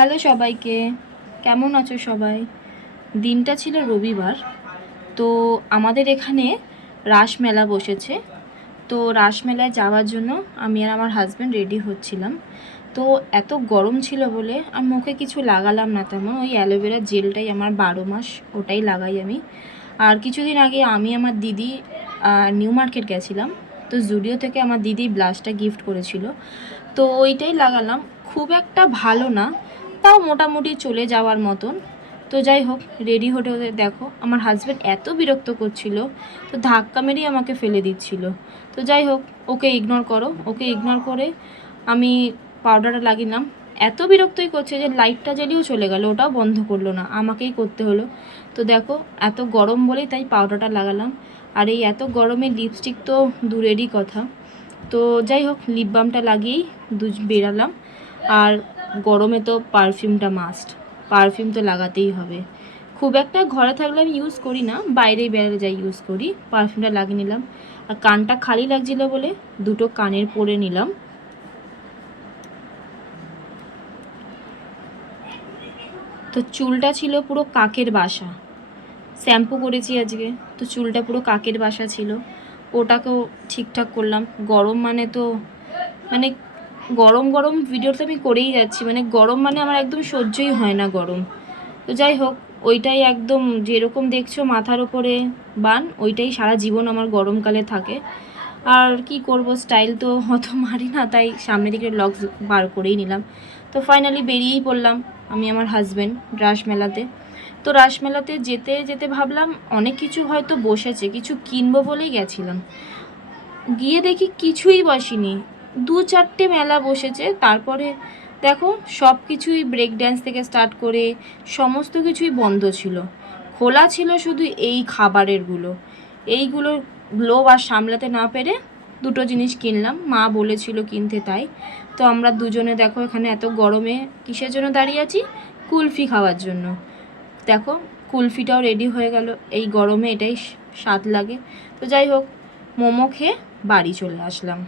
Hello সবাইকে। কেমন আছো সবাই? দিনটা ছিল রবিবার, তো আমাদের এখানে রাসমেলা বসেছে। তো রাসমেলায় যাওয়ার জন্য আমি আর আমার হাজব্যান্ড রেডি হচ্ছিলাম। তো এত গরম ছিল বলে আমি মুখে কিছু লাগালাম না তেমন, ওই অ্যালোভেরা জেলটাই আমার বারো মাস, ওটাই লাগাই আমি। আর কিছুদিন আগে আমি, আমার দিদি নিউ মার্কেট গেছিলাম। তো জুডিও থেকে আমার দিদি ব্লাশটা গিফট করেছিল। তো ওইটাই লাগালাম। খুব একটা ভালো না তাও মোটামুটি চলে যাওয়ার মতন। তো যাই হোক, রেডি হতে হতে দেখো, আমার হাজব্যান্ড এত বিরক্ত করছিল, তো ধাক্কা মেরেই আমাকে ফেলে দিচ্ছিল। তো যাই হোক, ওকে ইগনোর করো। ওকে ইগনোর করে আমি পাউডারটা লাগিলাম এত বিরক্তই করছে যে লাইটটা জ্বালিয়েও চলে গেল, ওটাও বন্ধ করল না, আমাকেই করতে হলো। তো দেখো, এত গরম বলেই তাই পাউডারটা লাগালাম। আর এই এত গরমে লিপস্টিক তো দূরেরই কথা। তো যাই হোক লিপ বামটা লাগিয়েই দু বেরালাম। আর গরমে তো পারফিউমটা মাস্ট পারফিউম তো লাগাতেই হবে। খুব একটা ঘরে থাকলে আমি ইউজ করি না বাইরে বেড়ালে যাই ইউজ করি পারফিউমটা লাগিয়ে নিলাম। আর কানটা খালি লাগছিল বলে দুটো কানের পরে নিলাম। তো চুলটা ছিল পুরো কাকের বাসা। শ্যাম্পু করেছি আজকে, তো চুলটা পুরো কাকের বাসা ছিল। ওটাকেও ঠিকঠাক করলাম। গরম মানে তো মানে গরম গরম ভিডিও তো আমি করেই যাচ্ছি। মানে গরম মানে আমার একদম সহ্যই হয় না গরম। তো যাই হোক, ওইটাই একদম যেরকম দেখছ মাথার ওপরে বান, ওইটাই সারা জীবন আমার গরমকালে থাকে। আর কি করব স্টাইল তো অত মারি না, তাই সামনের দিকে লক্স বার করেই নিলাম। তো ফাইনালি বেরিয়েই পড়লাম আমি আমার হাজব্যান্ড রাসমেলাতে তো রাসমেলাতে যেতে যেতে ভাবলাম অনেক কিছু হয়তো বসেছে, কিছু কিনবো বলেই গেছিলাম। গিয়ে দেখি কিছুই বসিনি। দু চারটে মেলা বসেছে, তারপরে দেখো সব কিছুই ব্রেক ড্যান্স থেকে স্টার্ট করে সমস্ত কিছুই বন্ধ ছিল। খোলা ছিল শুধু এই খাবারেরগুলো। এইগুলো লোভ আর সামলাতে না পেরে দুটো জিনিস কিনলাম, মা বলেছিল কিনতে তাই। তো আমরা দুজনে দেখো এখানে এত গরমে কিসের জন্য দাঁড়িয়ে আছি? কুলফি খাওয়ার জন্য। দেখো কুলফিটাও রেডি হয়ে গেল, এই গরমে এটাই স্বাদ লাগে। তো যাই হোক, মোমো খেয়ে বাড়ি চলে আসলাম।